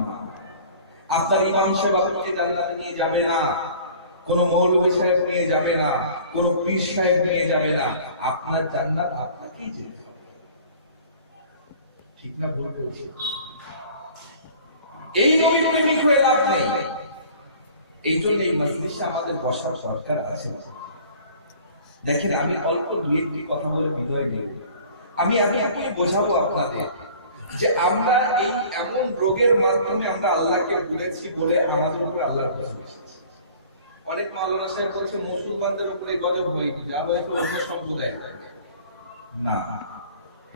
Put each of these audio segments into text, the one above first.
না। আপনার ইমাম সাহেব আপনাকে জান্নাতে নিয়ে যাবে না, কোন মৌলভী সাহেব নিয়ে যাবে না, কোন পীর সাহেব নিয়ে যাবে না। আপনার জান্নাত আপনাকেই যেতে হবে। ঠিক না ভুল বলছি? এই নবী প্রেমিক হয়ে লাভ নেই। এই জন্য এই মজলিসে আমাদের বসার দরকার আছে। দেখেন, আমি অল্প দুই একটি কথা বলে বিদায় নেব। আমি আপনি বোঝাবো আপনাদের যে আমরা এই এমন রোগের মাধ্যমে আমরা আল্লাহকে ভুলেছি বলে আমাদের উপরে আল্লাহর কসম এসেছে। অনেক মাওলানা সাহেব বলছে মুসলমানদের উপরে গজব হয়েছে, যা হয়েছে অন্য সম্প্রদায় না।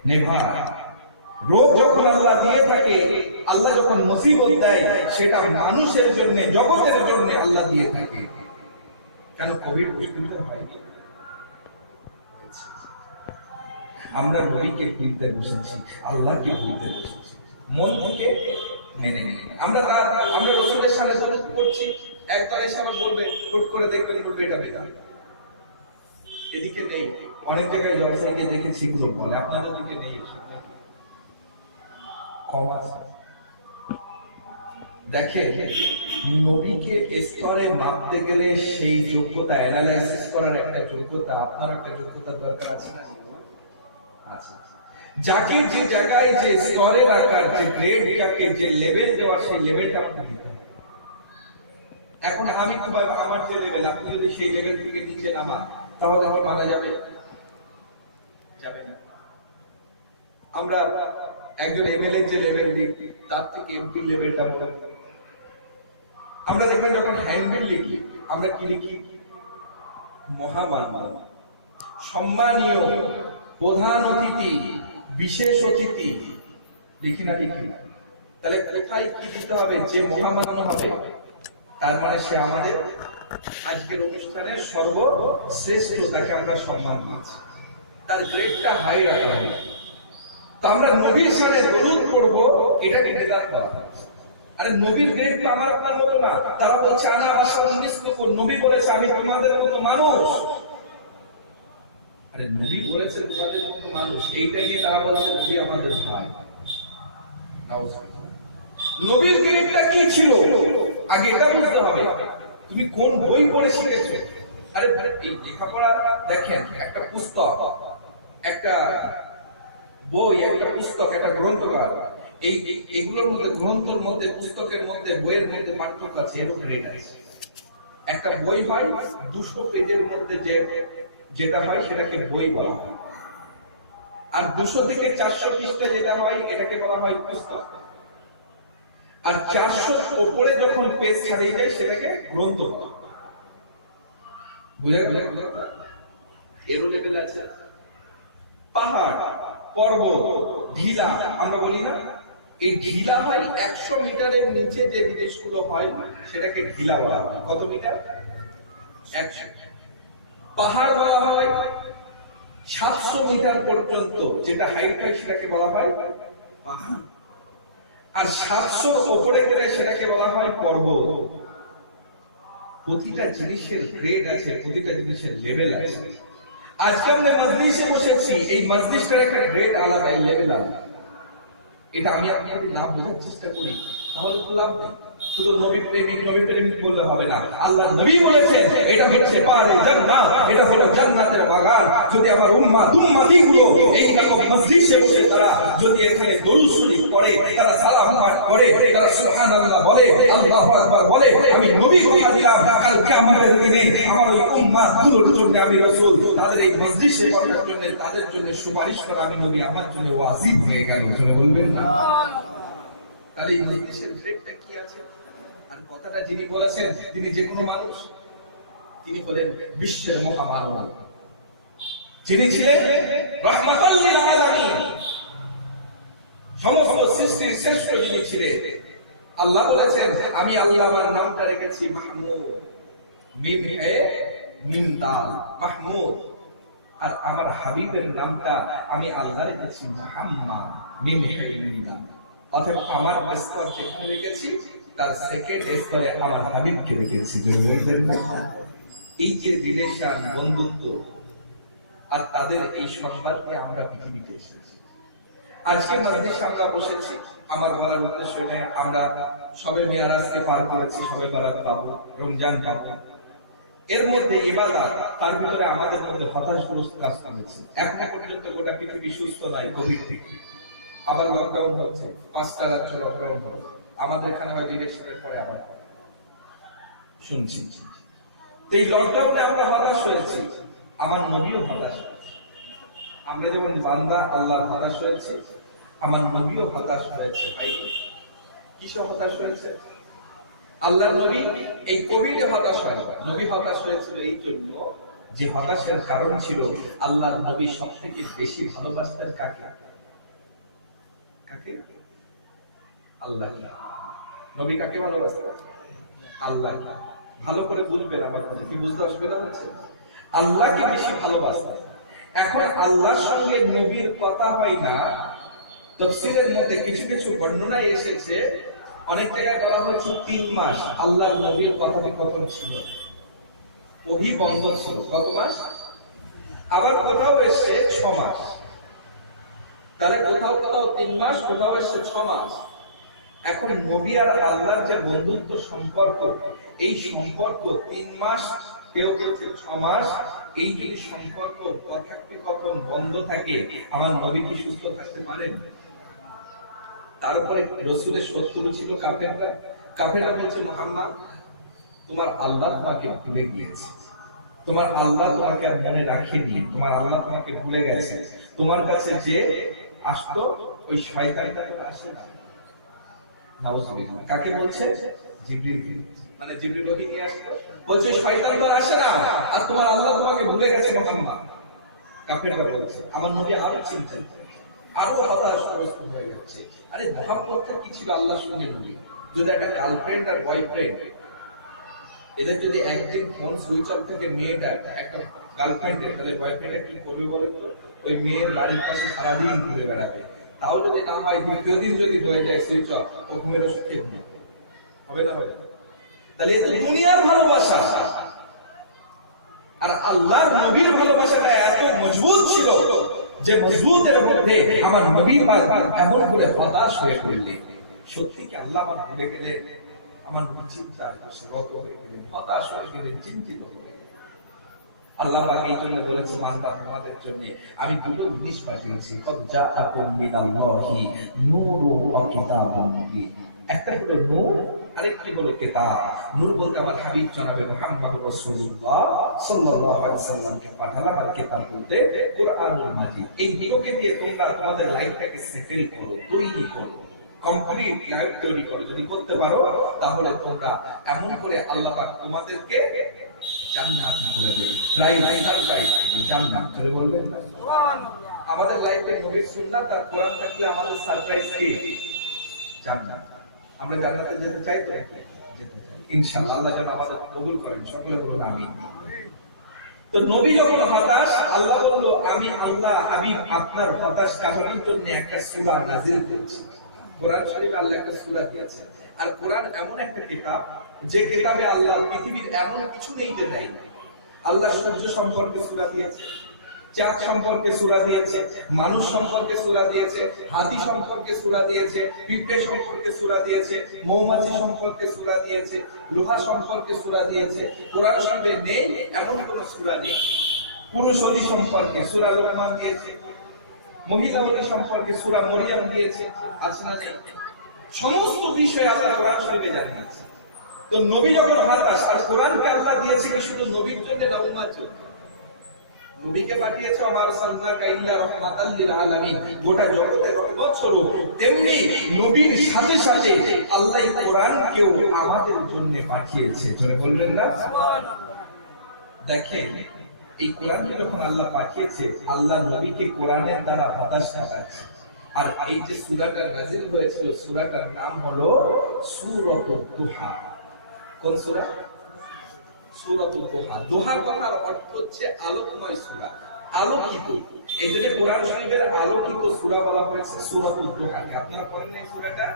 নেভা রোগ যখন আল্লাহ দিয়ে থাকে, আল্লাহ যখন মুসিবত দেয়, সেটা মানুষের জন্য, জগতের জন্য আল্লাহ দিয়ে থাকে। কেন কোভিড মুসলিমদের হয়নি? আমরা নবীকে ভুলতে বসেছি, আল্লাহকে ভুলতে বসেছি, মন থেকে মেনে নিই। আমরা রাসূলের সামনে দরুদ পড়ছি, একবার এসে আবার বলবে, হুট করে দেখবেন বলবে এটা বেদাত। এদিকে নেই, অনেক জায়গায় জলসায় গিয়ে দেখেছি এগুলো বলে, আপনাদের দিকে নেই। দেখে নবীকে স্তরে মাপতে গেলে সেই যোগ্যতা, অ্যানালাইসিস করার একটা যোগ্যতা, আপনার একটা যোগ্যতা দরকার আছে না? আচ্ছা, যাকে যে জায়গায় যে স্তরে রাখার, যে গ্রেড, যাকে যে লেভেল দেওয়ার, সেই লেভেলটা আপনাকে দিতে হবে। এখন আমি তো আমার যে লেভেল, আপনি যদি সেই লেভেল থেকে নিচে নামান, তাহলে কি মানা যাবে? যাবে না। আমরা একজন এমএলএ যে লেভেল দিই, তার থেকে এমপি লেভেলটা বড়। আমরা দেখবেন যখন হ্যান্ডবিল লিখি, আমরা কি লিখি? মহামান্য, সম্মানীয়, প্রধান অতিথি, বিশেষ অতিথি, লিখি না? লিখি না। তাহলে কোথায় কি দিতে হবে? যে মহামান্য হবে, তার মানে সে আমাদের আজকের অনুষ্ঠানের সর্বশ্রেষ্ঠ, তাকে আমরা সম্মান দিচ্ছি, তার গ্রেডটা হাই রাখা হবে। তো আমরা নবীর শানে দরুদ পড়বো, এটাকে বেদাত বলা হয়। আরে নবীর গ্রেড তো আমার আপনার মতো না। তারা বলছে আনা বাশারুন মিসলুকুম, নবী বলেছে আমি তোমাদের মতো মানুষ। আরে নবী বলেছে তোমাদের মতো মানুষ, এইটা নিয়ে তারা বলছে নবী আমাদের ভাই। নবীর গ্রেডটা কি ছিল আগে এটা বুঝতে হবে। তুমি কোন বই পড়ে শিখেছো? আরে এই লেখাপড়া দেখেন, একটা পুস্তক, একটা বই, একটা পুস্তক, একটা গ্রন্থকার, এইগুলোর মধ্যে, গ্রন্থের মধ্যে, পুস্তকের মধ্যে, বইয়ের মধ্যে পার্থক্য আছে, এরও গ্রেড আছে। একটা বই হয় 200 পেজের মধ্যে, যেটা হয় সেটাকে বই বলা হয়। আর 200 থেকে 400 পৃষ্ঠা যেটা হয়, এটাকে বলা হয় পুস্তক। আর 400 উপরে যখন পেজ ছাড়িয়ে যায়, সেটাকে গ্রন্থ বলা হয়। বুঝা গেল? এরও লেভেল আছে। পাহাড়, পর্বত, ঢিলা আমরা বলি না? এই ঢিলা হয় 100 মিটারের নিচে যে জিনিসগুলো হয়, সেটাকে ঢিলা বলা হয়। কত মিটার? 100। পাহাড় বলা হয় 700 মিটার পর্যন্ত, যেটা হাইট হয়, সেটাকে বলা হয় পাহাড়। আর 700 উপরে গেলে সেটাকে বলা হয় পর্বত। প্রতিটা জিনিসের গ্রেড আছে, প্রতিটা জিনিসের লেভেল আছে। আজকে আমরা মজলিসে বসেছি, এই মজলিসটার একটা গ্রেড আলাদা, লেভেল আলাদা। এটা আমি আপনাদের না বোঝার চেষ্টা করি, তাহলে তো লাভ নেই। শুধু নবী প্রেমিক বললে হবে না। আল্লাহ নবী বলেছেন এটা হচ্ছে পারে জান্নাত, এটা হলো জান্নাতের বাগান। যদি আমার উম্মতিগুলো এই রকম মজলিসে বসে তারা যদি এখানে দরুদ শরীফ পড়ে, তারা সালাম পাঠ করে, তারা সুবহানাল্লাহ বলে, আল্লাহু আকবার বলে, আমি নবী কথা দিলাম, কাল কিয়ামতের দিনে আমার ওই উম্মতগুলোর জন্য আমি রাসূল তাদের এই মজলিসে পড়ার জন্য, তাদের জন্য সুপারিশ করা আমি নবী আমার জন্য ওয়াজিব হয়ে গেল। জোরে বলবেন না? তাহলে এই মজলিসের গ্রেডটা কি আছে? আর কথাটা যিনি বলেছেন, তিনি যে কোনো মানুষ? তিনি বলেন বিশ্বের মহামানব, যিনি ছিলেন রাহমাতাল লিল আলামিন, সমস্ত সৃষ্টির শ্রেষ্ঠ যিনি ছিলেন। আল্লাহ বলেছেন আমি আল্লাহ আমার নামটা রেখেছি মাহমুদ, মিম হে মিম দাল, মাহমুদ। আর আমার হাবিবের নামটা আমি আল্লাহ রেখেছি মুহাম্মদ, মিম হে মিম দাল। অথবা আমার স্তর যেখানে রেখেছি, তার সেকেন্ড স্তরে আমার হাবিবকে রেখেছি। এই যে রিলেশন, বন্ধুত্ব, আর তাদের এই সংবাদ নিয়ে আমরা পৃথিবীতে এসেছি। আজকে মজলিসে আমরা বসেছি, আমার বলার উদ্দেশ্য নাই আমরা সবে মিরাজকে পার করেছি, সবে বরাত পাবো, রমজান পাবো, এর মধ্যে ইবাদত, তার ভিতরে আমাদের মধ্যে হতাশগ্রস্ত কাজ করেছে। এখনো পর্যন্ত গোটা পৃথিবী সুস্থ নয় কোভিড থেকে, আবার লকডাউন হচ্ছে, 5টা রাজ্য লকডাউন হলো, আমাদের এখানে হয় ইলেকশনের পরে আবার শুনছি। এই লকডাউনে আমরা হতাশ হয়েছি, আমার নবীও হতাশ হয়েছে। আমরা যেমন বান্দা আল্লাহ হতাশ হয়েছে, আমার নবীও হতাশ হয়েছে। ভাই কিসে হতাশ হয়েছে? আল্লাহ নবী এই কোভিডে হতাশ হয় না, নবী হতাশ হয়েছিল এই জন্য যে হতাশের কারণ ছিল আল্লাহর নবী সব থেকে বেশি ভালোবাসতেন কাকে? কাকে? আল্লাহ। নবী কাকে ভালোবাসতেন? আল্লাহ। ভালো করে বুঝবেন আমার কথা, কি বুঝতে অসুবিধা হচ্ছে? আল্লাহকে বেশি ভালোবাসতেন। এখন আল্লাহর সঙ্গে নবীর কথা হয় না, তাফসীরের মধ্যে কিছু কিছু বর্ণনায় এসেছে, অনেক জায়গায় বলা হয়েছে 3 মাস আল্লাহর নবীর কথোপকথন ছিল, ওহী বন্ধ ছিল। কত মাস? আবার কোথাও এসেছে 6 মাস। তাহলে কোথাও কোথাও 3 মাস, কোথাও এসেছে 6 মাস। এখন নবী আর আল্লাহর যে বন্ধুত্ব সম্পর্ক, এই সম্পর্ক 3 মাস, কেউ কেউ 6 মাস, এই যদি সম্পর্ক কথোপকথন বন্ধ থাকে, আমার নবী কি সুস্থ থাকতে পারেন? তারপরে রাসূলের শত্রু ছিল কাফেররা। কাফেররা বলছে, মুহাম্মদ তোমার আল্লাহ তোমাকে ভুলে গিয়েছে, তোমার আল্লাহ তোমাকে আর মনে রাখেনি, তোমার আল্লাহ তোমাকে ভুলে গেছে, তোমার কাছে যে আসতো ওই শয়তানটা তো আসে না। নাউজুবিল্লাহ। কাকে বলছে? জিবরিল। মানে জিবরিল ওহী নিয়ে আসতো, বলছে শয়তান তো আসে না, আর তোমার আল্লাহ তোমাকে ভুলে গেছে মুহাম্মদ। কাফেররা বলছে। আমার নবী আরো চিন্তিত, আরো হতাশাগ্রস্ত হয়ে যাচ্ছে। আরে মহাব্বতটা কি ছিল আল্লাহর সঙ্গে নবী? যদি একটা গার্লফ্রেন্ড আর বয়ফ্রেন্ড, এদের যদি একদিন ফোন সুইচ অফ থেকে মেয়েটা একটা গার্লফ্রেন্ডের, তাহলে বয়ফ্রেন্ড কি করবে বলে? ওই মেয়ের বাড়ির পাশে সারাদিন ঘুরে বেড়াবে। তাও যদি না হয়, দ্বিতীয় দিন যদি হয়ে যায় সুইচ অফ, ও ঘুমের ওষুধ খেয়ে হবে না? হবে না? তাহলে এটা দুনিয়ার ভালোবাসা। আর আল্লাহর নবীর ভালোবাসাটা এত মজবুত ছিল যে মজবুতের মধ্যে আমার নবী পাক এমন করে হতাশ হয়ে পড়লেন। সত্যি কি আল্লাহ আমার ভুলে গেলে? আমার চিন্তা হয়ে গেলেন, হতাশ হয়ে গেলেন, চিন্তিত হয়ে গেলেন। আল্লাহ পাক এই জন্য বলেছে, বান্দা তোমাদের জন্য আমি দুটো জিনিস পাঠিয়েছি, কদ জাআকুম মিনাল্লাহি নূরুন ওয়া কিতাবুম মুবিন। একটা হলো নূর, আরেকটি হলো কিতাব। নূর বলতে আমার হাবিব জনাবে মুহাম্মদ রাসূলুল্লাহ সাল্লাল্লাহু আলাইহি ওয়াসাল্লামকে পাঠালাম, আর কিতাব বলতে কুরআনুল মাজিদ। এই দুটোকে দিয়ে তোমরা তোমাদের লাইফটাকে সেটেল করো, তৈরি করো, কমপ্লিট লাইফ তৈরি করো। যদি করতে পারো তাহলে তোমরা এমন করে আল্লাহ পাক তোমাদেরকে জান্নাত করে দেবে। জান্নাত চলে বলবেন না? সুবহানাল্লাহ। আমাদের লাইফে নবীর সুন্নাত আর কোরআন থাকলে আমাদের সারপ্রাইজ কি? জান্নাত। আমরা জান্নাতে যেতে চাই তো ইনশাআল্লাহ। আল্লাহ যেন আমাদের কবুল করেন, সকলে বলুন আমিন। তো নবী যখন হতাশ, আল্লাহ বলল, আমি আল্লাহ হাবিব আপনার হতাশ কাটানোর জন্য একটা সূরা নাযিল করেছি। কোরআন শরীফে আল্লাহ একটা সূরা দিয়েছেন। আর কোরআন এমন একটা কিতাব, যে কিতাবে আল্লাহ পৃথিবীর এমন কিছু নেই যে দেয় না। আল্লাহ সূর্য সম্পর্কে সূরা দিয়েছে, চাঁদ সম্পর্কে সূরা দিয়েছে, মানুষ সম্পর্কে সূরা দিয়েছে, হাতি সম্পর্কে সূরা দিয়েছে, পিঁপড়ে সম্পর্কে সূরা দিয়েছে, মৌমাছি সম্পর্কে সূরা দিয়েছে, লোহা সম্পর্কে সূরা দিয়েছে। কোরআন শরীফে নেই এমন কোন সূরা নেই। পুরুষ ওলি সম্পর্কে সূরা লোকমান দিয়েছে, মহিলা ওলি সম্পর্কে সূরা মরিয়ম দিয়েছে, আছে না নেই? সমস্ত বিষয় আল্লাহ কোরআন শরীফে জানিয়েছে। তো নবী যখন হতাশ, আর কোরআনকে আল্লাহ দিয়েছে কি শুধু নবীর জন্য না উম্মার জন্য? নবীকে পাঠিয়েছে আমার সাল্লাল্লাহু ইল্লা রাহমাতাল লিল আলামিন, গোটা জগতের রহমত স্বরূপ। তেমনি নবীর সাথে সাথে আল্লাহ কোরআনকেও আমাদের জন্য পাঠিয়েছে। জোরে বলবেন না সুবহানাল্লাহ। দেখেন, এই কোরআনকে যখন আল্লাহ পাঠিয়েছে, আল্লাহ নবীকে কোরআনের দ্বারা হতাশ কাটাচ্ছে। আর এই যে সূরাটা নাযিল হয়েছিল, সূরাটার নাম হলো সূরাতুদ দুহা। কোন সূরা? সূরাতুল দুহা। দুহা কথার অর্থ হচ্ছে আলোকময় সূরা, আলোকিত। এজন্য কোরআন শরীফের আলোকিত সূরা বলা হয়েছে সূরাতুল দুহাকে। আপনারা পড়েন এই সূরাটা?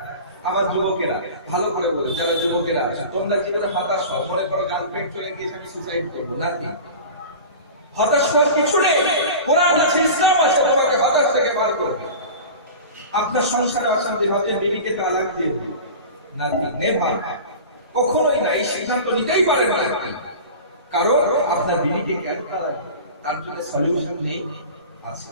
আমার যুবকেরা ভালো করে বলে, যারা যুবকেরা আছে, তোমরা জীবনে হতাশ হও, মনে করো গার্লফ্রেন্ড চলে গিয়েছে, আমি সুসাইড করবো, না কি? হতাশ হওয়ার কিছু নেই। কোরআন আছে, ইসলাম আছে, তোমাকে হতাশ থেকে বার করবে। আপনার সংসারে অশান্তি হতে বিবিকে তালাক দিয়ে দিন। না নেভার, কখনোই না, এই সিদ্ধান্ত নিতেই পারেন না আপনি। কারণ আপনার বিবিকে কেন তালাক দিবেন? তার জন্য সলিউশন নেই, আছে।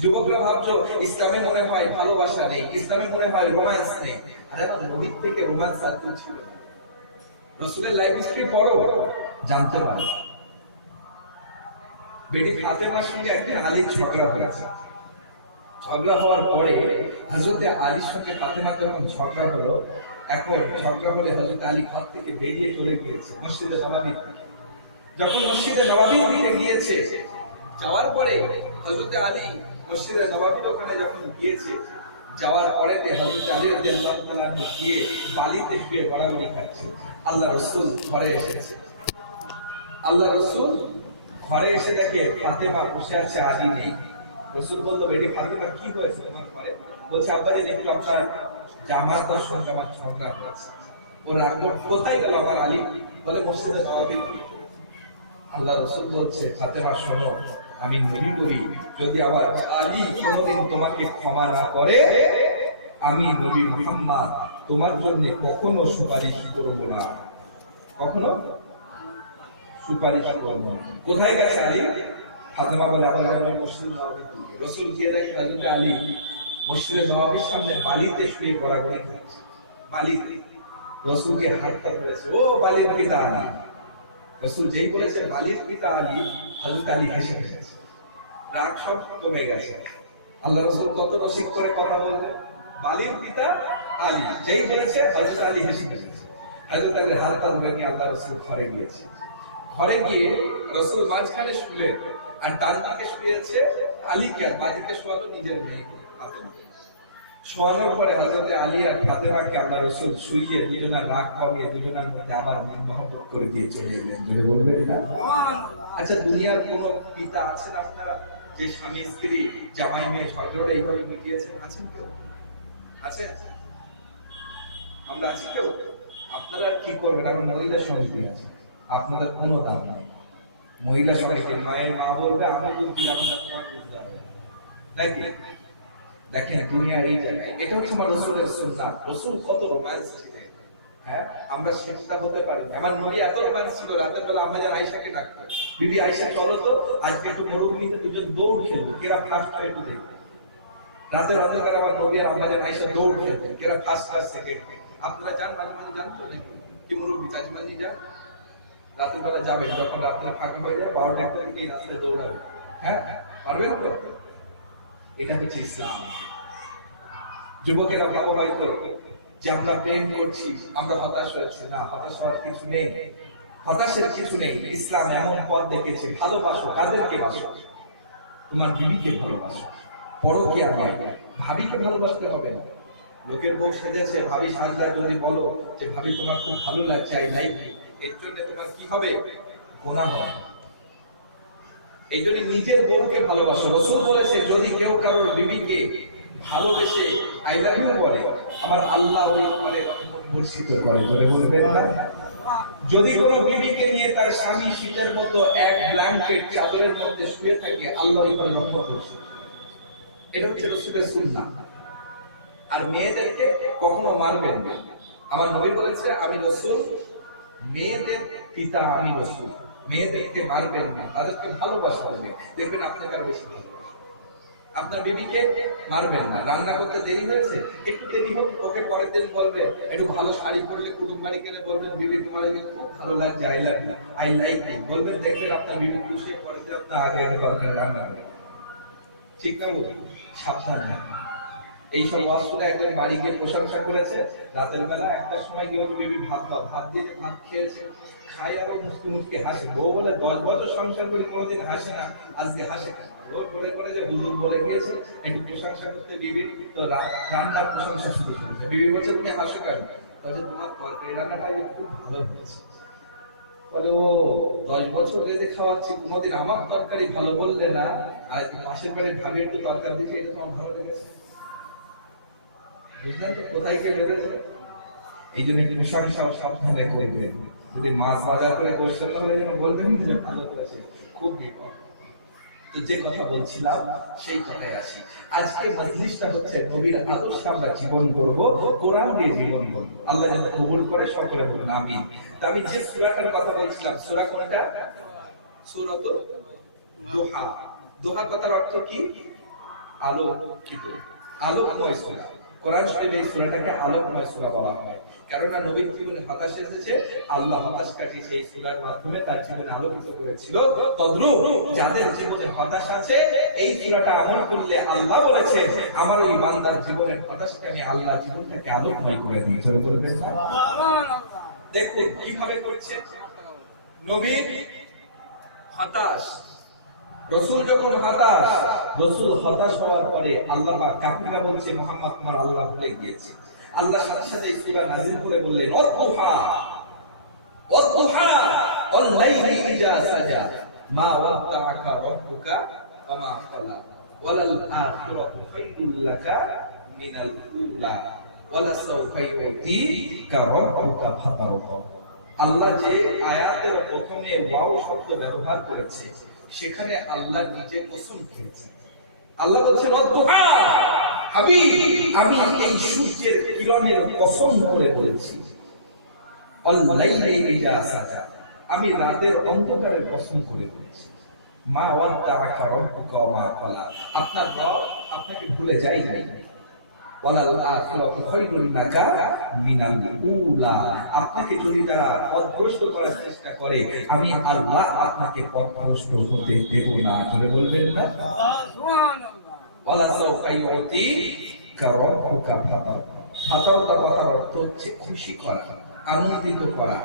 যুবকরা ভাবছো ইসলামে মনে হয় ভালোবাসা নেই, ইসলামে মনে হয় রোম্যান্স নেই। আর আমার নবীর থেকে রোম্যান্স আর কেউ ছিল না। রাসূলের লাইফ হিস্ট্রি পড়ো, জানতে পারবে। বেটি ফাতেমার সঙ্গে একদিন আলীর ঝগড়া হয়েছে। ঝগড়া হওয়ার পরে হযরতে আলীর সঙ্গে ফাতেমার যখন ঝগড়া হলো, এখন ঝগড়া হলে হযরতে আলী ঘর থেকে বেরিয়ে চলে গিয়েছে মসজিদে নববীর দিকে। যখন মসজিদে নববীর দিকে গিয়েছে, যাওয়ার পরে হযরতে আলী মসজিদে নববীর ওখানে যখন গিয়েছে, যাওয়ার পরে হযরতে আলী রাদিয়াল্লাহু তাআলা গিয়ে বালিতে শুয়ে গড়াগড়ি খাচ্ছে। আল্লাহ রাসূল ঘরে এসেছে। আল্লাহ রাসূল ঘরে এসে দেখে ফাতেমা বসে আছে, আলী নেই। রাসূল বলল, বেটি ফাতেমা কি হয়েছে তোমার ঘরে? বলছে, আব্বাজি একটু আপনার জামাতার সঙ্গে আমার ঝগড়া হয়েছে। ওর রাগ কোথায় গেল আমার আলী? বলে মসজিদে নববীর দিকে। আল্লাহ রাসূল বলছে, ফাতেমা শোনো, আমি নবী বলি, যদি আমার আলী কোনোদিন তোমাকে ক্ষমা না করে, আমি নবী মুহাম্মদ তোমার জন্য কখনো সুপারিশ করব না, কখনো সুপারিশ করব না। কোথায় গেছে আলী? ফাতেমা বলে, আবার যেন মসজিদ নববীর দিকে। রাসূল গিয়ে দেখে হযরত আলী মসজিদে নববীর সামনে বালিতে শুয়ে গড়াগড়ি খাচ্ছে। বালিতে। রাসূলকে হাত ধরেছে, ও বালির পিতা আলী। রাসূল যেই বলেছে বালির পিতা আলী, হযরত আলী হেসে ফেলেছে, রাগ সব কমে গেছে। আল্লাহ রাসূল কত রসিক করে কথা বললেন, বালির পিতা আলী যেই বলেছে, হযরত আলী হেসে ফেলেছে। হযরত আলীর হাতটা ধরে নিয়ে আল্লাহ রাসূল ঘরে গিয়েছে। ঘরে গিয়ে রাসূল মাঝখানে শুলেন, আর ডান দিকে শুয়েছে আলীকে, আর বাঁ দিকে শোয়ালো নিজের মেয়েকে ফাতেমাকে। শোয়ানোর পরে হযরত আলী আর ফাতেমাকে আল্লাহ রাসূল শুইয়ে দুজনের রাগ কমিয়ে দুজনের মধ্যে আবার মিল মহব্বত করে দিয়ে চলে এলেন। জোরে বলবেন না? আচ্ছা, দুনিয়ার কোন পিতা আছেন আপনারা যে স্বামী স্ত্রী জামাই মেয়ে ঝগড়া এইভাবে মিটিয়েছেন? আছেন কেউ? আছেন? আমরা আছি কেউ? আপনারা কি করবেন? এখন মহিলা সমিতি আছে, আপনাদের কোনো দাম নাই। মহিলা সমিতি মায়ের মা বলবে, আমি যদি আপনার তোমার বুঝতে হবে নাকি? দেখেন দুনিয়া এই জায়গায়, এটা হচ্ছে আমার রাসূলের সুন্নাত। রাসূল কত রোম্যান্স ছিলেন, হ্যাঁ, আমরা সেটা হতে পারি। আমার নবী এত রোম্যান্স ছিল, রাতের বেলা আম্মা জান আয়েশাকে ডাকতেন, বিবি আয়েশা চলো তো আজকে একটু মরুভূমিতে দুজন দৌড় খেলবো, কেরা ফার্স্ট হয় একটু দেখবে। রাতের অন্ধকারে আমার নবী আর আম্মা জান আয়েশা দৌড় খেলতেন, কেরা ফার্স্ট আর সেকেন্ড। আপনারা যান মাঝে মাঝে, জানতো নাকি? কি মুরব্বি চাচিমাজি যান, রাতের বেলা যাবেন, যখন রাত্রে ফাঁকা হয়ে যায় 12টা 1টা থেকে এই রাস্তায় দৌড়াবে, হ্যাঁ, পারবেন তো? এটা হচ্ছে ইসলাম। যুবকেরা ভাবো হয়তো যে আমরা প্রেম করছি, আমরা হতাশ হয়েছি। না, হতাশ হওয়ার কিছু নেই, হতাশের কিছু নেই। ইসলাম এমন পথ দেখেছে, ভালোবাসো। কাদেরকে বাসো? তোমার বিবিকে ভালোবাসো। পরকীয়া নয়, ভাবিকে ভালোবাসতে হবে না। লোকের বউ সেজেছে, ভাবি সাজদা, যদি বলো যে ভাবি তোমার খুব ভালো লাগছে, আই লাইক ইউ, এর জন্য তোমার কি হবে? গুনাহ হবে। এই জন্য নিজের বউকে ভালোবাসো। রাসূল বলেছে, যদি কেউ কারোর বিবিকে ভালোবেসে আই লাভ ইউ বলে, আমার আল্লাহ ওই ঘরে রহমত বর্ষিত করে। বলে বলবেন না? যদি কোনো বিবিকে নিয়ে তার স্বামী শীতের মতো এক ব্ল্যাঙ্কেট চাদরের মধ্যে শুয়ে থাকে, আল্লাহ ওই ঘরে রহমত বর্ষিত করে। এটা হচ্ছে রাসূলের সুন্নাহ। আর মেয়েদেরকে কখনো মারবেন না। আমার নবী বলেছে, আমি রাসূল, মেয়েদের পিতা আমি রাসূল। মেয়েদেরকে মারবেন না, তাদেরকে ভালোবাসবেন, দেখবেন আপনাকে আরো বেশি ভালো। আপনার বিবিকে মারবেন না। রান্না করতে দেরি হয়েছে, একটু দেরি হোক, ওকে পরের দিন বলবে, একটু ভালো শাড়ি পরলে কুটুম বাড়ি গেলে বলবেন, বিবি তোমার খুব ভালো লাগছে, I love you, I like you বলবেন, দেখবেন আপনার বিবি খুশি। পরের দিন আপনার আগে রান্না, ঠিক না? সাবধান। এইসব ওয়াসুরা একজন বাড়ি গিয়ে প্রশংসা করেছে, রাতের বেলা একটার সময় কেউ বিবি ভাত দিয়ে যে ভাত খেয়েছে, খাই আরো মুসকি মুসকি হাসে। বউ বলে, 10 বছর সংসার করি কোনোদিন হাসে না, আজকে হাসে কেন? ওই করে করে যে হুজুর বলে গিয়েছে একটু প্রশংসা করতে বিবির, তো রান্নার প্রশংসা শুরু করেছে। বিবি বলছে, তুমি হাসো কেন? বলছে, তোমার তরকারি রান্নাটা খুব ভালো হয়েছে। বলে, ও 10 বছর রেঁধে খাওয়াচ্ছি, কোনোদিন আমার তরকারি ভালো বললে না, আর পাশের বাড়ির ভাবি একটু তরকারি দিচ্ছে, এটা তোমার ভালো লেগেছে। বুঝলেন তো কোথায় কে বেঁধেছে? এই জন্য একটু প্রশংসা সাবধানে করবেন। যদি মাছ বাজার করে গোস্ত হলে যেন বলবেন যে ভালো করেছে, খুব বিপদ। তো যে কথা বলছিলাম সেই কথায় আসি। আজকে মজলিসটা হচ্ছে নবীর আদর্শে আমরা জীবন করব, কোরআন দিয়ে জীবন করব। আল্লাহ যেন কবুল করে, সকলে বলুন আমিন। তো আমি যে সূরাটার কথা বলছিলাম, সূরা কোনটা? সূরাতুল দোহা। দোহা কথার অর্থ কি? আলোকিত, আলোকময় সূরা। কোরআন শরীফে এই সূরাটাকে আলোকময় সূরা বলা হয়, কেননা নবীর জীবনে হতাশা এসেছে, আল্লাহ হতাশ কাটিয়ে সেই সূরার মাধ্যমে তার জীবনে আলোকিত করেছিল। তদ্রূপ যাদের জীবনে হতাশা আছে, এই সূরাটা আমল করলে আল্লাহ বলেছে আমার ওই বান্দার জীবনের হতাশাকে আমি আল্লাহ জীবনটাকে আলোকময় করে দিই। জোরে বলবেন না? দেখুন কিভাবে করছে। নবীর হতাশ, রাসূল যখন হতাশ, রাসূল হতাশ হওয়ার পরে আল্লাহ পাক কাফিররা বলছে মুহাম্মদ তোমার আল্লাহ ভুলে গিয়েছে। আল্লাহ সাথে সাথে এই সূরা নাযিল করে বললেন ওয়াদুহা ওয়াদুহা ওয়াল লাইলি ইযা সাজা মা ওয়াদ্দাআকা রাব্বুকা ওয়া মা ক্বালা ওয়ালাল আখিরাতু খায়রুল লাকা মিনাল উলা ওয়ালা সাওফা ইউতিকা রাব্বুকা ফাতারদা। আল্লাহ যে আয়াতের প্রথমে ওয়াও শব্দ ব্যবহার করেছে, সেখানে আল্লাহ নিজে কসম খেয়েছে। আল্লাহ বলছেন ওয়াদুহা, হাবিব আমি এই সূর্যের কিরণের কসম করে বলেছি। ওয়াল লাইলি ইযা সাজা আমি রাতের অন্ধকারের কসম করে বলেছি। মা ওয়াদ্দাআকা রাব্বুকা ওয়া মা ক্বালা আপনার রব আপনাকে ভুলে যায় নাই। ওয়ালাল আখিরাতু খায়রুল লাকা মিনাল উলা আপনাকে যদি তারা পথভ্রষ্ট করার চেষ্টা করে, আমি আল্লাহ আপনাকে পথভ্রষ্ট হতে দেব না। জোরে বলবেন না সুবহানাল্লাহ। ওয়ালা সাওফা ইউতিকা রাব্বুকা ফাতারদা। ফাতারদা কথার অর্থ হচ্ছে খুশি করা, আনন্দিত করা।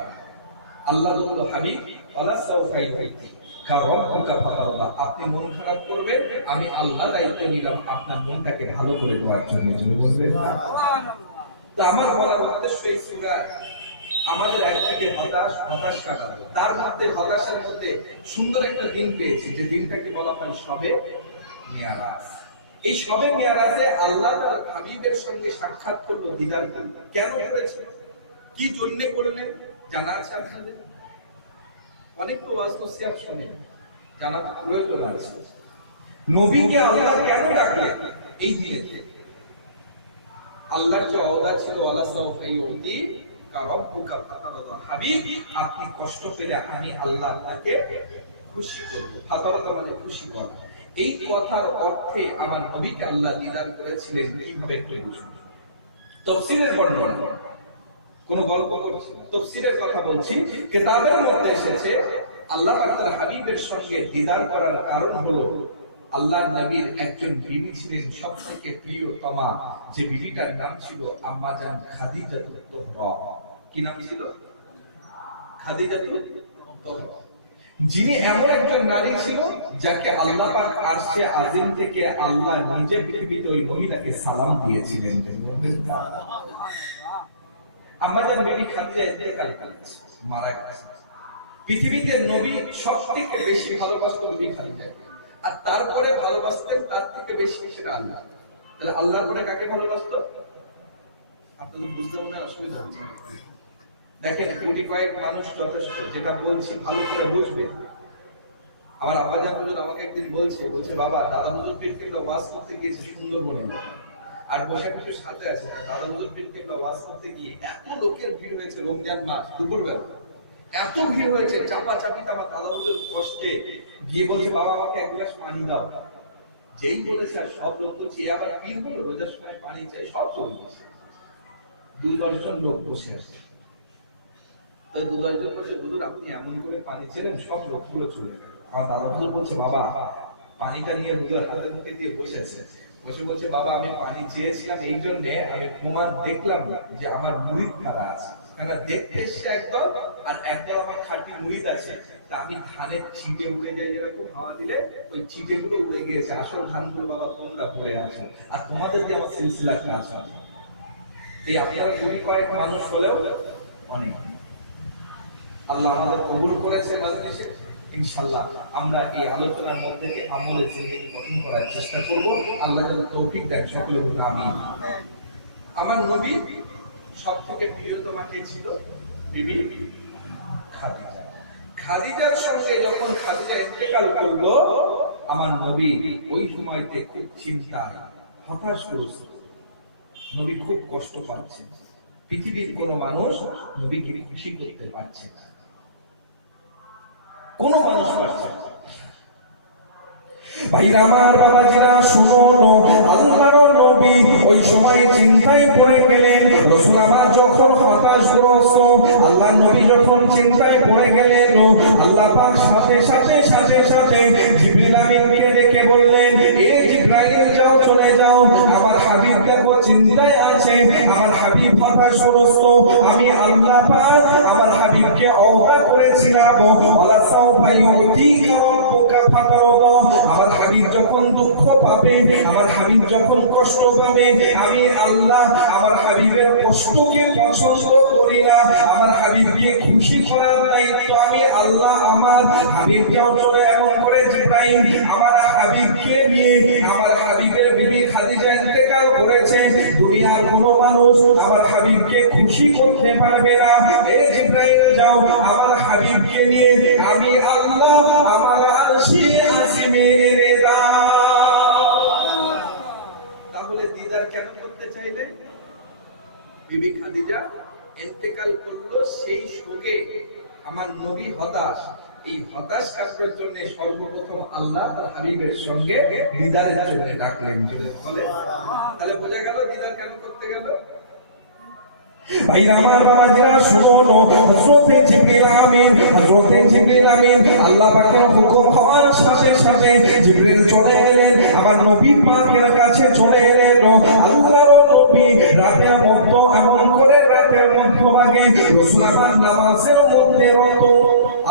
আল্লাহ বলল হাবিব ওয়ালা সাওফা ইউতিকা রাব্বুকা ফাতারদা আপনি মন খারাপ করবেন, আমি আল্লাহ দায়িত্ব নিলাম আপনার মনটাকে ভালো করে দেওয়ার জন্য। জোরে বলবেন না সুবহানাল্লাহ। তো আমার বলার উদ্দেশ্য এই সূরা আমাদের একদিকে হতাশ কাটাতো, তার মধ্যে হতাশার মধ্যে সুন্দর একটা দিন পেয়েছি, যে দিনটাকে বলা হয় শবে মিরাজ। এই শবে মিরাজে আল্লাহ তার হাবিবের সঙ্গে সাক্ষাৎ করলো, দিদার করলো। কেন করেছে, কি জন্য করলেন জানা আছে আপনাদের? অনেক তো ওয়াজ নসিহত শুনেন, জানা প্রয়োজন আছে। নবীকে আল্লাহ কেন ডাকলেন এই দিনে? আল্লাহর যে ওয়াদা ছিল ওয়ালা সাওফা ইউতিকা রাব্বুকা ফাতারদা হাবিব আপনি কষ্ট পেলে আমি আল্লাহ আপনাকে খুশি করব। ফাতারদা মানে খুশি করা। এই কথার অর্থে আমার নবীকে আল্লাহ দিদার করেছিলেন কিভাবে একটু বুঝুন। তাফসীরের বর্ণনা, কোন গল্প করছি না, তাফসীরের কথা বলছি। কিতাবের মধ্যে এসেছে আল্লাহ পাক তার হাবিবের সঙ্গে দিদার করার কারণ হলো আল্লাহর নবীর একজন বিবি ছিলেন সবথেকে প্রিয়তমা, যে বিবিটার নাম ছিল আম্মা জান খাদিজাতুত তুহরা। কি নাম ছিল? খাদিজাতুত তুহরা। যিনি এমন একজন নারী ছিল যাকে আল্লাহ পাক আরশে আজিম থেকে আল্লাহ নিজে পৃথিবীতে ওই মহিলাকে সালাম দিয়েছিলেন। আম্মা জান বিবি খাদিজা ইন্তেকাল করেছে, মারা গেছে। পৃথিবীতে নবী সবথেকে বেশি ভালোবাসতেন বিবি খাদিজা, আর তারপরে ভালোবাসতেন তার থেকে বেশি সেটা আল্লাহ। তাহলে আল্লাহর পরে কাকে ভালোবাসতো? আপনাদের বুঝতে মনে অসুবিধা হচ্ছে? দেখেন কোটি কয়েক মানুষ যথেষ্ট, যেটা বলছি ভালো করে বুঝবে। আমার আব্বাজান হুজুর আমাকে একদিন বলছে বাবা দাদা হুজুর পীর কেবলা ওয়াজ করতে গিয়েছে সুন্দরবনে, আর বসে বসে সাথে আছে দাদা হুজুর পীর কেবলা ওয়াজ করতে গিয়ে এত লোকের ভিড় হয়েছে, রমজান মাস দুপুরবেলা এত ভিড় হয়েছে, চাপাচাপিতে আমার দাদা হুজুর কষ্টে গিয়ে বলছে বাবা আমাকে এক গ্লাস পানি দাও। যেই বলেছে আর সব লোক তো চেয়ে আবার পীর হলো, রোজার সময় পানি চাই, সব চলে গেছে। 2-10 লোক বসে আছে, তাই 2-10 বসে হুজুর আপনি এমন করে পানি চেলেন, সব লোকগুলো চলে গেল। আমার দাদা হুজুর বলছে বাবা পানিটা নিয়ে হুজুর হাতে মুখে দিয়ে বসেছে, বসে বলছে বাবা আমি পানি চেয়েছিলাম এই জন্য আমি প্রমাণ দেখলাম যে আমার মুরিদ কারা আছে, কেন দেখতে এসছে একদল আর একদল আমার খাঁটি মুরিদ আছে। তা আমি ধানের ছিটে উড়ে যাই, যেরকম হাওয়া দিলে ওই ছিটে গুলো উড়ে গিয়েছে, আসল ধানগুলো বাবা তোমরা পড়ে আছো, আর তোমাদের দিয়ে আমার সিলসিলার কাজ হবে। এই আপনারা কোটি কয়েক মানুষ হলেও অনেক। আল্লাহ আমাদের কবুল করেছে মজলিসে, ইনশাআল্লাহ আমরা এই আলোচনার মধ্যে থেকে আমলের জিন্দেগি গঠন করার চেষ্টা করব। আল্লাহ যেন তৌফিক দেন, সকলে বলুন আমিন। আমার নবী সবথেকে প্রিয়তমা কে ছিল? বিবি খাদিজা। খাদিজার সঙ্গে যখন খাদিজা ইন্তেকাল করলো, আমার নবী ওই সময়তে খুব চিন্তায় হতাশগ্রস্ত, নবী খুব কষ্ট পাচ্ছেন। পৃথিবীর কোন মানুষ নবীকে খুশি করতে পারছে না, কোন মানুষ পারছে না। ভাইরা আমার, বাবাজিরা শুনো, আল্লাহর নবী ওই সময় চিন্তায় পড়ে গেলেন। রাসূল আমার যখন হতাশগ্রস্ত, আল্লাহর নবী যখন চিন্তায় পড়ে গেলেন, আল্লাহ পাক সাথে সাথে জিবরিল আমিনকে ডেকে বললেন, এ জিবরাইল যাও, চলে যাও, আমার হাবিব দেখো চিন্তায় আছে, আমার হাবিব হতাশগ্রস্ত। আমি আল্লাহ পাক আমার হাবিবকে ওয়াদা করেছিলাম, ওয়ালা সাউফা ইউতিকা রাব্বুকা ফাতারদা। আমার হাবিব যখন দুঃখ পাবে, আমার হাবিব যখন কষ্ট পাবে, আমি আল্লাহ আমার হাবিবের কষ্টকে পছন্দ করি না। আমার হাবিবকে খুশি করার দায়িত্ব আমি আল্লাহ আমার হাবিবকে অঞ্চলে এমন করে জিবরাইল আমার হাবিবকে নিয়ে, আমার হাবিবের বিবি খাদিজা ইন্তেকাল করেছে, দুনিয়ার কোনো মানুষ আমার হাবিবকে খুশি করতে পারবে না। এই জিবরাইল যাও, আমার হাবিবকে নিয়ে আমি আল্লাহ আমার আরশে আসিমে এনে দাও। তাহলে দিদার কেন করতে চাইলে? বিবি খাদিজা ইন্তেকাল করলো, সেই শোকে আমার নবী হতাশ। এই হতাশ কাটার জন্য সর্বপ্রথম আল্লাহ তার হাবিবের সঙ্গে দিদারের জন্য ডাকলেন। তাহলে বোঝা গেল দিদার কেন করতে গেল। ভাইরা আমার, বাবাজিরা শুনো, হযরতে জিবরিল আমিন আল্লাহ পাকের হুকুম হওয়ার সাথে সাথে জিবরিল চলে এলেন, আমার নবী পাকের কাছে চলে এলেন। আল্লাহর নবী রাতের মধ্যে এমন করে রাতের মধ্যভাগে রাসূল আমার নামাজের মধ্যে রত।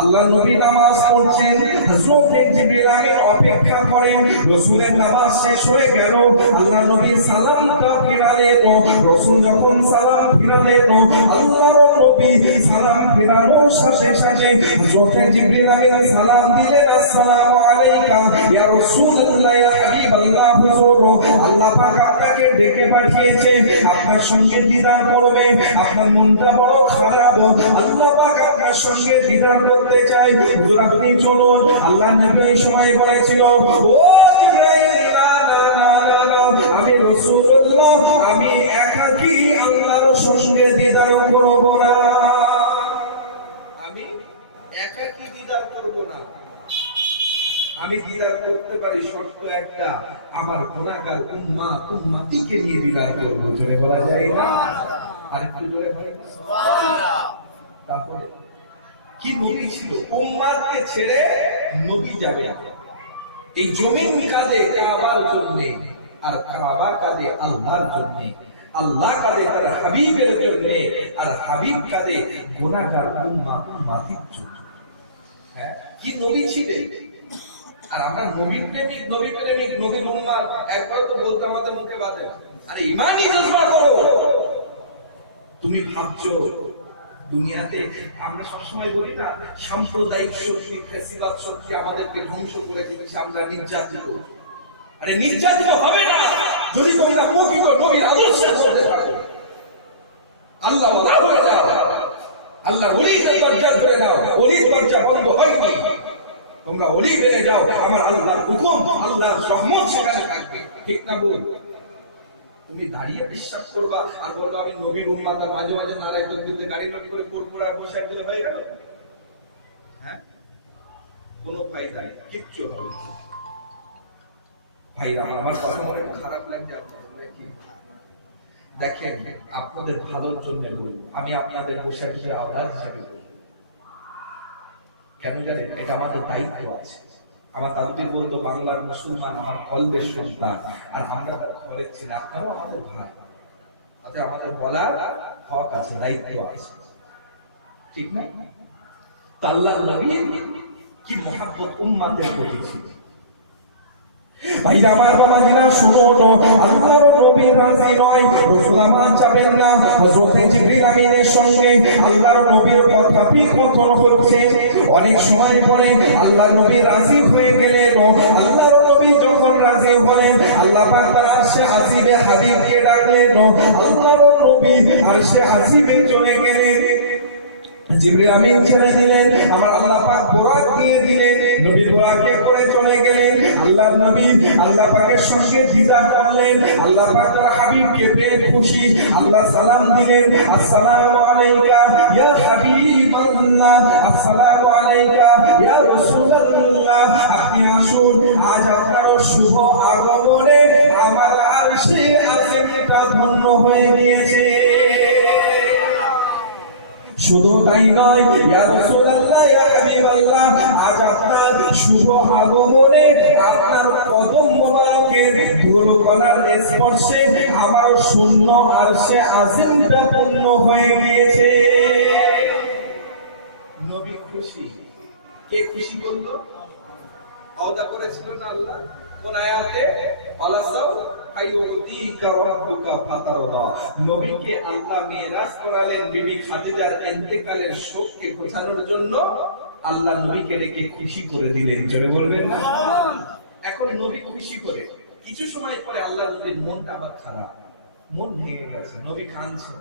আল্লাহ নবী নামাজ পড়ছেন, হযরতে জিবরিল আমিন অপেক্ষা করেন। রাসূলের নামাজ শেষ হয়ে গেল, আল্লাহ নবী সালামটা ফিরালেন। রাসূল যখন সালাম ফিরালেন, আল্লাহর নবী সালাম ফিরানোর সাথে সাথে হযরতে জিবরিল আমিন সালাম দিলেন, আসসালামু আলাইকা ইয়া রাসূলুল্লাহ, ইয়া হাবিবাল্লাহ, হুজুর আল্লাহ পাক আপনাকে ডেকে পাঠিয়েছে, আপনার সঙ্গে দিদার করবে, আপনার মনটা বড় খারাপ, আল্লাহ পাক আপনার সঙ্গে দিদার করতে চাই, হুজুর আপনি চলুন। আল্লাহ নবী এই সময় বলেছিল, ও জিবরাইল, না না না না, আমি রাসূলুল্লাহ, আমি একাকী আল্লাহর সঙ্গে দিদার করব না, আমি একাকী দিদার করব না। আমি দিদার করতে পারি, শর্ত একটা, আমার গুনাহগার উম্মতিকে নিয়ে দিদার করব। জোরে বলা যায় না? আর একটু জোরে বলি সুবহানাল্লাহ। তাহলে কি নবী ছিল? উম্মতকে ছেড়ে নবী যাবে। এই জমিন কাঁদে কাবার জন্য, আর কাবা কাঁদে আল্লাহর জন্য, আল্লাহ কাঁদে তার হাবিবের জন্য, আর হাবিব কাঁদে গুনাহগার উম্মতির জন্য। হ্যাঁ, কি নবী ছিলেন। আর আমরা নবীর প্রেমিক, নবীর উম্মত, একবার তো বলতে আমাদের মুখে বাঁধে। আরে ঈমানি জজবা করো। তুমি ভাবছো দুনিয়াতে, আমরা সবসময় বলি না, সাম্প্রদায়িক শক্তি, ফ্যাসিবাদ শক্তি আমাদেরকে ধ্বংস করে দিচ্ছে, আমরা নির্যাতিত। আরে নির্যাতিত হবে না যদি তোমরা প্রকৃত নবীর আদর্শ করতে পারো। আল্লাহ ওয়ালা হয়ে যাও, আল্লাহর ওলিদের দরজা ধরে নাও, ওলির দরজা বন্ধ হয়নি। তোমরা ওলি বেড়ে যাও, আমার আল্লাহর হুকুম, আল্লাহর রহমত সেখানে থাকবে। ঠিক না বল? তুমি দাঁড়িয়ে বিশ্বাস করবা আর বলবো আমি নবীর উম্মত, আর মাঝে মাঝে নারায় তকবীরে গাড়ি লট করে পুরপুরায় বসে দিলে হয়ে গেল? হ্যাঁ, কোনো ফায়দা নেই, কিচ্ছু হবে না। ভাইরা আমার কথা মনে খারাপ লাগছে আপনাদের নাকি? দেখেন, আপনাদের ভালোর জন্য বলবো, আমি আপনাদের বসে আওতার হিসেবে বলবো। কেন জানেন? এটা আমাদের দায়িত্ব আছে। আমার দাদুদের বলতো, বাংলার মুসলমান আমার কলবের সন্তান, আর আমরা তার ঘরের ছেলে, আপনারাও আমাদের ভাই, তাতে আমাদের বলার হক আছে, দায়িত্ব আছে, ঠিক না? আল্লাহর নবীর কি মহব্বত উম্মতের প্রতি ছিল। ভাইরা আমার, বাবাজিরা শুনো, আল্লাহর নবী রাজি নয়, রাসূল আমার যাবেন না। হযরতে জিবরিল আমিনের সঙ্গে আল্লাহর নবীর কথা কথন হচ্ছে। অনেক সময় পরে আল্লাহর নবী রাজি হয়ে গেলেন। আল্লাহর নবী যখন রাজি হলেন, আল্লাহ পাক তার আরশে আজিবে হাবিবকে ডাকলেন। আল্লাহর নবী আরশে আজিবে চলে গেলেন। জিবরিল আমিন ছেড়ে দিলেন, আমার আল্লাহ পাক বুরাক দিয়ে দিলেন, নবী বুরাকে করে চলে গেলেন। আল্লাহর নবী আল্লাহ পাকের সঙ্গে দিদার করলেন। আল্লাহ পাক তার হাবিবকে পেয়ে খুশি। আল্লাহ সালাম দিলেন, আসসালামু আলাইকা ইয়া হাবিবাল্লাহ, আসসালামু আলাইকা ইয়া রাসূলুল্লাহ। আপনি আসুন, আজ আপনার শুভ আগমনে আমার আরশে আসিমটা ধন্য হয়ে গিয়েছে। শুধু তাই নয়, ইয়া রাসূলুল্লাহ ইয়া হাবিবাল্লাহ, আজ আপনার শুভ আগমনে আপনার কদম মোবারকের ধুলোকণার স্পর্শে আমার শূন্য আরশে আজিমটা পূর্ণ হয়ে গিয়েছে। নবী খুশি। কে খুশি করলো? ওয়াদা করেছিল না আল্লাহ কোন আয়াতে, ওয়ালাসাউ ফায়ুদিকা রাব্বুকা ফাতারদা। নবীকে আল্লাহ মিরাজ করালেন বিবি খাদিজার ইন্তেকালের শোককে ঘোচানোর জন্য। আল্লাহ নবীকে রেখে খুশি করে দিলেন, জোরে বলবেন না? এখন নবী খুশি করে কিছু সময় পরে আল্লাহ নবীর মনটা আবার খারাপ, মন ভেঙে গেছে, নবী কাঁদছে।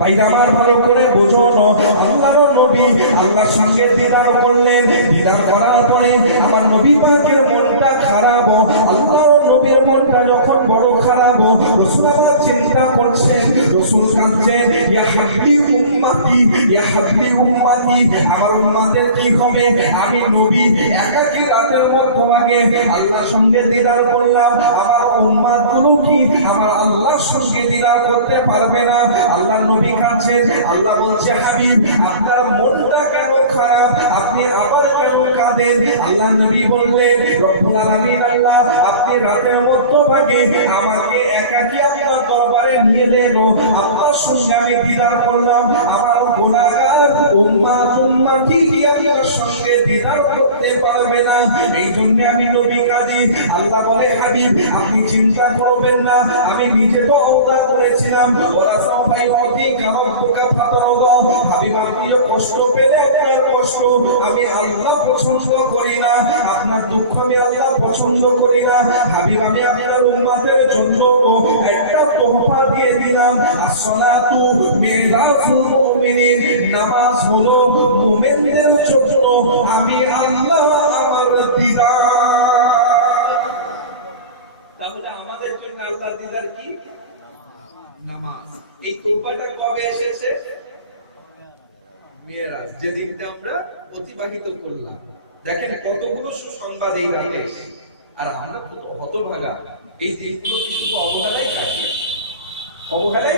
ভাইরা আমার ভালো করে বুঝুন, আল্লাহর নবী আল্লাহর সঙ্গে দিদার করলেন। দিদার করার পরে আমার নবী পাকের মনটা খারাপ। আল্লাহর নবীর মনটা যখন বড় খারাপ, রাসূল আমার চিন্তা করছেন, রাসূল কাঁদছেন, ইয়া হাবলি উম্মতি, ইয়া হাবলি উম্মতি, আমার উম্মতের কি হবে? আমি নবী একাকী রাতের মধ্যে আগে আল্লাহর সঙ্গে দিদার করলাম, আমার উম্মতগুলো কি আমার আল্লাহর সঙ্গে দিদার করতে পারবে না? আল্লাহ নবী কাঁদছেন। আল্লাহ বলছে, হাবিব আপনার মনটা কেন খারাপ, আপনি আবার কেন কাঁদেন? আল্লাহ নবী বললেন, রব্বুল আলামিন আল্লাহ, আপনি রাতের মধ্যভাগে আমাকে একাকী আপনার দরবারে নিয়ে দেন, আপনার সঙ্গে আমি দিদার করলাম, আমার গুনাহগার উম্মতি কি আপনার সঙ্গে দিদার করতে পারবে না? এই জন্য আমি নবী কাঁদি। আল্লাহ বলে, হাবিব আপনি চিন্তা করবেন না, আমি নিজে তো ওয়াদা করেছিলাম, ওরা সবাই কষ্ট পেলে আপনার কষ্ট আমি আল্লাহ পছন্দ করি না, আপনার দুঃখ আমি আল্লাহ পছন্দ করি না। হাবিব আমি আপনার উম্মতের জন্য একটা তোহফা দিয়ে দিলাম, as-salatu মিরাজুল মুমিনিন, নামাজ হলো মুমিনদের জন্য আমি আল্লাহ আমার দিদার। তাহলে আমাদের জন্য আল্লাহর দিদার কি? নামাজ। এই তোহফাটা কবে এসেছে? মিরাজ, যেদিনটা আমরা অতিবাহিত করলাম। দেখেন কতগুলো সুসংবাদ এই রাতে, আর আমরা কত হতভাগা এই দিনগুলো কিন্তু অবহেলায়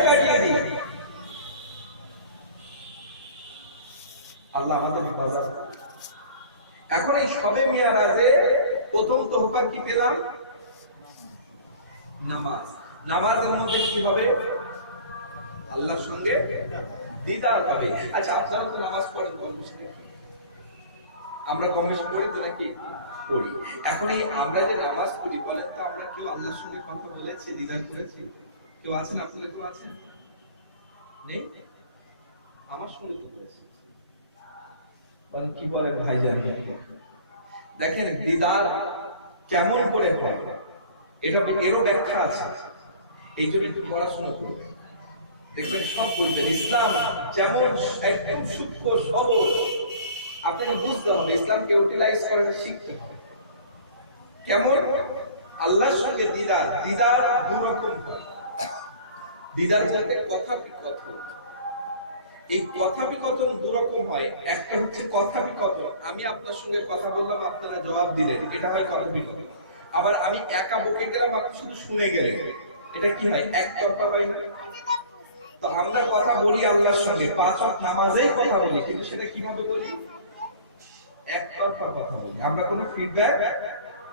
কাটিয়ে দিই। আল্লাহ আমাদের হেফাজত। এখন এই সবে মিরাজে প্রথম তোহফা কি পেলাম? নামাজ। নামাজের মধ্যে কি হবে? আল্লাহর সঙ্গে দিদার হবে। আচ্ছা, আপনারা তো নামাজ পড়েন কম বেশি নাকি? আমরা কম বেশি পড়ি তো নাকি? পড়ি। এখন এই আমরা যে নামাজ পড়ি, বলেন তো আমরা কেউ আল্লাহর সঙ্গে কথা বলেছি, দিদার করেছি? কেউ আছেন? আপনারা কেউ আছেন? নেই? আমার সঙ্গে তো বলেছি। বলেন কি বলেন ভাইজান? দেখেন দিদার কেমন করে হয়, এরও ব্যাখ্যা আছে। এই জন্য একটু পড়াশোনা করবেন, দেখবেন সব বলবেন। ইসলাম যেমন একদম সূক্ষ্ম সবল, আপনাকে বুঝতে হবে, ইসলামকে ইউটিলাইজ করাটা শিখতে হবে। কেমন? আল্লাহর সঙ্গে দিদার। দিদার দু রকম হয়। দিদার বলতে কথাবিকথন। এই কথাবিকথন দু রকম হয়। একটা হচ্ছে কথাবিকথন, আমি আপনার সঙ্গে কথা বললাম, আপনারা জবাব দিলেন, এটা হয় কথাবিকথন। আবার আমি একা বকে গেলাম, আপনি শুধু শুনে গেলেন, এটা কি হয়? একতরফা হয় না? তো আমরা কথা বলি আল্লাহর সঙ্গে, 5 ওয়াক্ত নামাজেই কথা বলি, কিন্তু সেটা কিভাবে বলি? একতরফা কথা বলি, আমরা কোনো ফিডব্যাক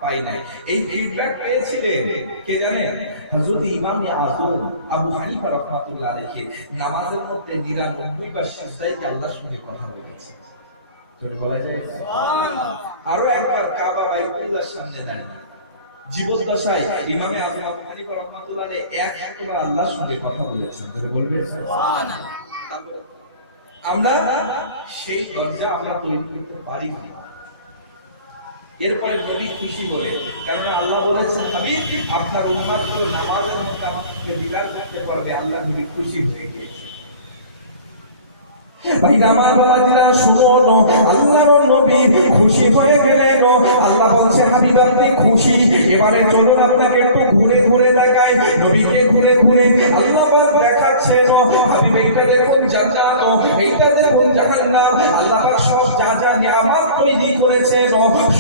পাই নাই। এই ফিডব্যাক পেয়েছিলেন কে জানেন? হযরত ইমাম আযম আবু হানিফা রাহমাতুল্লাহ আলাইহি নামাজের মধ্যে 99 বার সিজদায় আল্লাহর সঙ্গে কথা বলেছেন। জোরে বলা যায় সুবহানাল্লাহ। আরো একবার কাবা বাইতুল্লাহর সামনে দাঁড়িয়ে জীবদ্দশায় ইমাম আযম আবু হানিফা রাহমাতুল্লাহ আলাইহি একবার আল্লাহর সঙ্গে কথা বলেছেন। জোরে বলবেন সুবহানাল্লাহ। আমরা সেই দরজা আমরা তৈরি করতে পারি না। এরপরে নবী খুশি হলেন, কারণ আল্লাহ বলেছেন, হাবিব আপনার উম্মতগুলো নামাজের মধ্যে আমাকে দিদার করতে পারবে। আল্লাহ নবী খুশি হয়ে গিয়েছে। ভাইরা আমার বাবাজিরা শুনুন, আল্লাহর নবী খুশি হয়ে গেলেন। আল্লাহ বলছে হাবিব আপনি খুশি, এবারে চলুন আপনাকে একটু ঘুরে ঘুরে দেখাই। নবীকে ঘুরে ঘুরে আল্লাহ পাক দেখাচ্ছেন, হাবিব এইটা দেখুন জান্নাত, এইটা দেখুন জাহান্নাম। আল্লাহ পাক সব যা যা নিয়ামত তৈরি করেছেন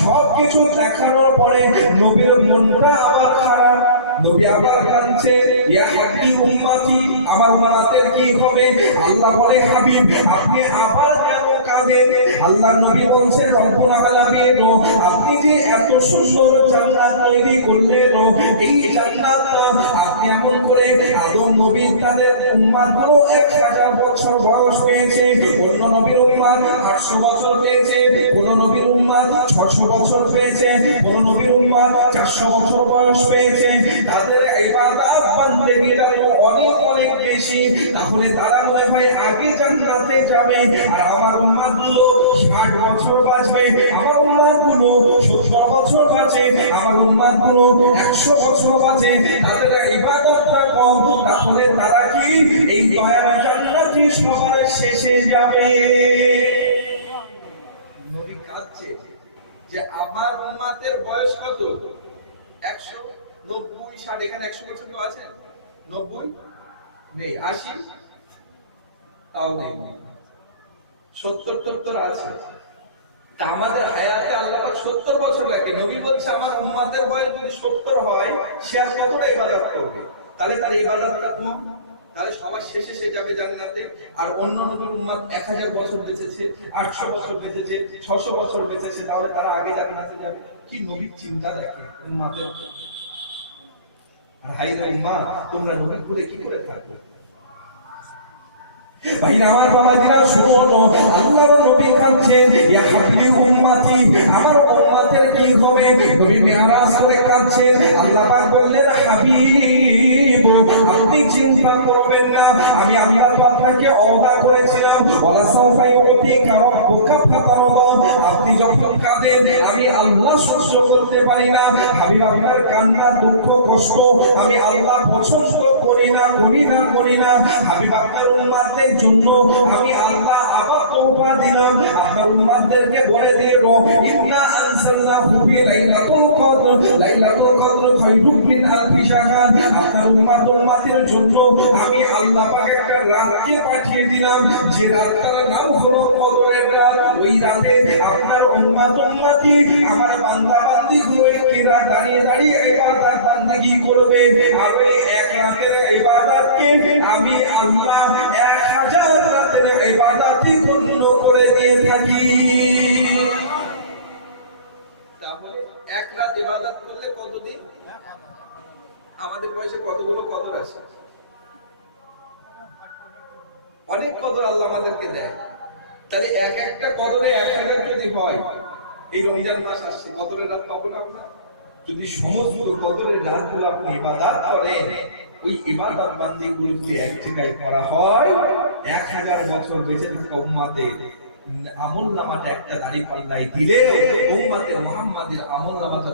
সব কিছু দেখানোর পরে নবীর মনটা আবার খারাপ। নবী আবার কাঁদছে, ইয়া হাবিব উম্মতি, আমার উম্মতের কি হবে? আল্লাহ বলে হাবিব আপনি আবার কেন কাঁদেন? আল্লাহ নবী বলছে রব্বুল আলামিন আপনি যে এত সুন্দর জান্নাত তৈরি করলেন, এই জান্নাতটা আপনি এমন করে আদম নবী তাদের উম্মতগুলো 1000 বছর বয়স পেয়েছে, অন্য নবীর উম্মত 800 বছর পেয়েছে, কোন নবীর উম্মত 600 বছর পেয়েছে, কোন নবীর উম্মত 400 বছর বয়স পেয়েছে। তাদের ইবাদত বন্দেগীটা অনেক অনেক বেশি, তাহলে তারা মনে হয় আগে জান্নাতে যাবে। আর আমার উম্মতগুলো 60 বছর বাঁচবে, আমার উম্মতগুলো 70 বছর বাঁচে, আমার উম্মতগুলো 100 বছর বাঁচে, তাদের ইবাদতটা কম, তাহলে তারা কি এই দয়ার জান্নাতে সবার শেষে যাবে? নবী কাঁদছে যে আমার উম্মতের বয়স কত? 100, 90, 60, এখানে 100 বছর কেউ আছে? 90 নেই, 80 তাও নেই, 70 আছে। তা আমাদের হায়াতে আল্লাহ পাক 70 বছর লাগে। নবী বলছে আমার উম্মতের বয়স যদি 70 হয়, সে আর কতটা ইবাদত করবে? তাহলে তার ইবাদতটা কম, তাহলে সবার শেষে সে যাবে জান্নাতে। আর অন্য নবীর উম্মত 1000 বছর বেঁচেছে, 800 বছর বেঁচেছে, 600 বছর বেঁচেছে, তাহলে তারা আগে জান্নাতে যাবে। কি নবীর চিন্তা দেখে উম্মতের। আর হাইরে উম্মাহ, তোমরা নবীর ঘুরে কি করে থাকবে? ভাইরা আমার বাবাজিরা শুনুন, আল্লাহর নবী কাঁদছেন, ইয়া হাবিব উম্মতি, আমার উম্মতের কি হবে? নবী মিরাজ করে কাঁদছেন। আল্লাহ পাক বললেন হাবিব আপনি চিন্তা করবেন না, আমি আল্লাহ তো আপনাকে ওয়াদা করেছিলাম ওয়ালা সাউফা ইউতিকা রাব্বুকা ফাতারদা। আপনি যখন কাঁদেন আমি আল্লাহ সহ্য করতে পারি না। হাবিব আপনার কান্না দুঃখ কষ্ট আমি আল্লাহ পছন্দ করি না, করি না, করি না। হাবিব আপনার উম্মতের জন্য আমি আল্লাহ আবার তওবা দিলাম, আপনার উম্মতদেরকে বলে দেব ইন্না আনসালনাহু ফি লাইলাতুল কদর, লাইলাতুল কদর খায়রুম মিন আলফি শাহর। আপনার উম্মতের জন্য আমি আল্লাহ পাক একটা রাতকে পাঠিয়ে দিলাম, যে রাতটার নাম হলো কদরের রাত। ওই রাতে আপনার উম্মতি আমার বান্দা বান্দীগুলো এই রাত দাঁড়িয়ে দাঁড়িয়ে ইবাদত বান্দাগি করবে। আর ওই এক রাতের ইবাদতকে আমি আল্লাহ 1000 রাতের ইবাদতই গণ্য করে দিয়ে থাকি। তাহলে এক রাত ইবাদত করলে কতদিন? আমাদের বয়সে কতগুলো কদর আছে? অনেক কদর আল্লাহ আমাদেরকে দেয়। তাহলে এক একটা কদরে 1000 যদি হয়, এই রমজান মাস আসছে, কদরের রাত কখন? আপনার যদি সমস্ত কদরের রাতগুলো আপনি ইবাদত করেন, ওই ইবাদত বান্দিগুলো যদি এক জায়গায় করা হয়, 1000 বছর বেঁচে থাকা উম্মতের আমল নামাটা একটা দাড়ি পাল্লায় দিলে উম্মতে মুহাম্মাদের আমল নামাটা